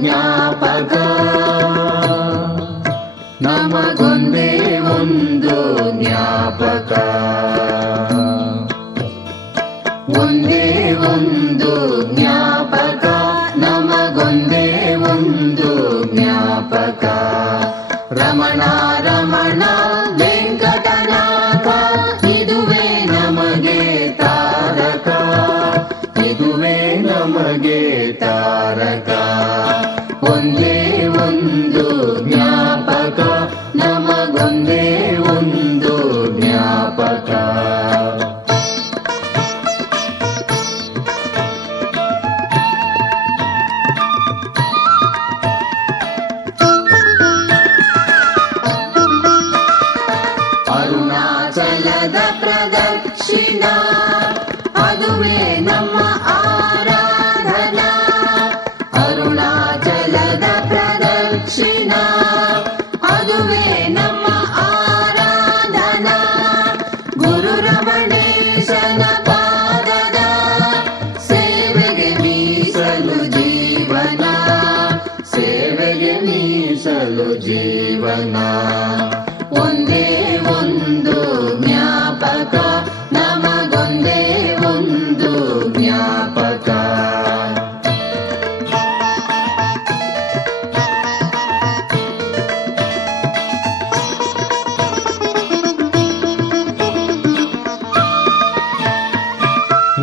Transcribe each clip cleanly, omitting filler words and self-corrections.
ಜ್ಞಾಪಕ, ನಮಗೊಂದೇ ಒಂದು ಜ್ಞಾಪಕ, ಒಂದೇ ಒಂದು ಜ್ಞಾಪಕ, ನಮಗೊಂದೇ ಒಂದು ಜ್ಞಾಪಕ. ರಮಣ ರಮಣ ವೆಂಕಟನಾಥ, ಇದುವೇ ನಮಗೆ ತಾರಕ, ಇದುವೇ ನಮಗೆ ತಾರಕ. ಒಂದೇ ಒಂದು ಜ್ಞಾಪಕ, ನಮಗೊಂದೇ ಒಂದು ಜ್ಞಾಪಕ. ಅರುಣಾಚಲದ ಪ್ರದಕ್ಷಿಣ, ಅದುವೇ ನಮ್ಮ ಆರಾಧನಾ. ಅರುಣಾಚಲದ ಪ್ರದಕ್ಷಿಣ, ಅದುವೇ ನಮ್ಮ ಆರಾಧನಾ. ಗುರು ರಮಣೇಶನ ಪಾದದ ಸೇವೆಗೆ ಮೀಸಲು ಜೀವನ, ಸೇವೆಗೆ ಮೀಸಲು ಜೀವನ. ಒಂದೇ ಒಂದು ಜ್ಞಾಪಕ, ನಮಗೊಂದೇ ಒಂದು ಜ್ಞಾಪಕ.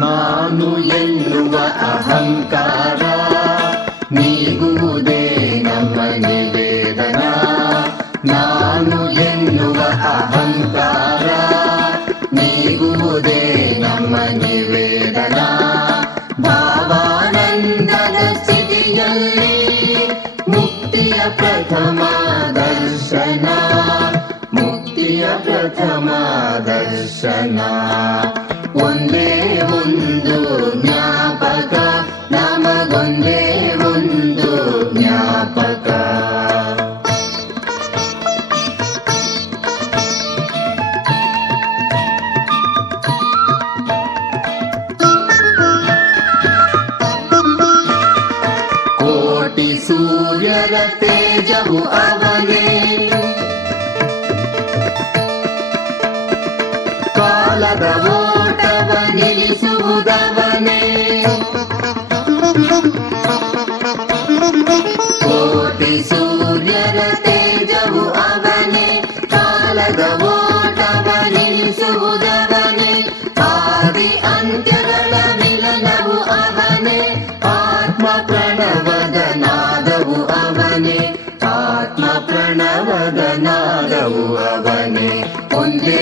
ನಾನು ಎನ್ನುವ ಅಹಂಕಾರ ನೀಗುವುದೇ ನಮ್ಮ ನಿವೇದನ. ನಾನು ಎನ್ನುವ ಅಹಂಕಾರ ನೀಗುವುದೇ ನಮ್ಮ ನಿವೇದನ. ಭಾವಾನಂದದ ಸ್ಥಿತಿಯಲ್ಲಿ ಮುಕ್ತಿಯ ಪ್ರಥಮ ದರ್ಶನ, ಮುಕ್ತಿಯ ಪ್ರಥಮ ದರ್ಶನ. ಒಂದೇ ಒಂದು ಜ್ಞಾಪಕ, ನಮಗೊಂದೇ ಒಂದು ಜ್ಞಾಪಕ. ಕೋಟಿ ಸೂರ್ಯರ ತೇಜವು ಅವನೇ, ಕಾಲದ ಓಟವ ನಿಲ್ಲಿಸುವುದವನೇ. ಕೋಟಿ ಸೂರ್ಯರ ತೇಜವು ಅವನೇ, ಕಾಲದ ಓಟವ ನಿಲ್ಲಿಸುವುದವನೇ. ಆದಿ ಅಂತ್ಯಗಳ ಮಿಲನವು ಅವನೇ, ಆತ್ಮ ಪ್ರಣವದ ನಾದವು ಅವನೇ, ಆತ್ಮ ಪ್ರಣವದ ನಾದವು ಅವನೇ. ಒಂದೇ